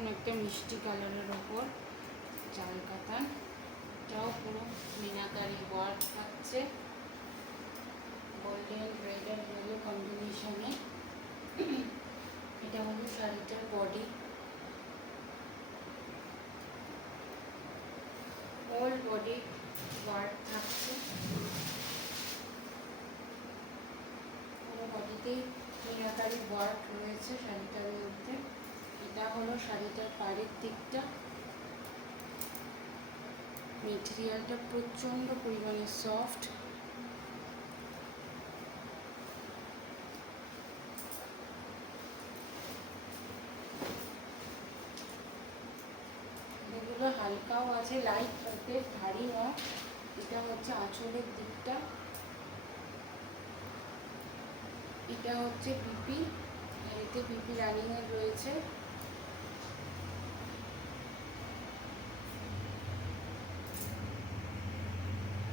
ভীষণ একটা মিষ্টি কালারের ওপর চাল কাতান, এটাও পুরো মিনাকারি ওয়ার্ক থাকছে গোল্ডেন রেড আর ইয়েলো কম্বিনেশনে। এটা হলো শাড়িটার বডি, হোল বডি ওয়ার্ক থাকছে, পুরো বডিতেই মিনাকারি ওয়ার্ক রয়েছে শাড়িটার মধ্যে। এটা হলো শাড়িটার পাড়ের দিকটা, মেটেরিয়ালটা প্রচণ্ড পরিমাণে সফট, এগুলো হালকাও আছে, লাইট ওয়েটের, ভারী নয়। এটা হচ্ছে আঁচলের দিকটা, এটা হচ্ছে পিপি, এতে পিপি রানিংয়ের রয়েছে।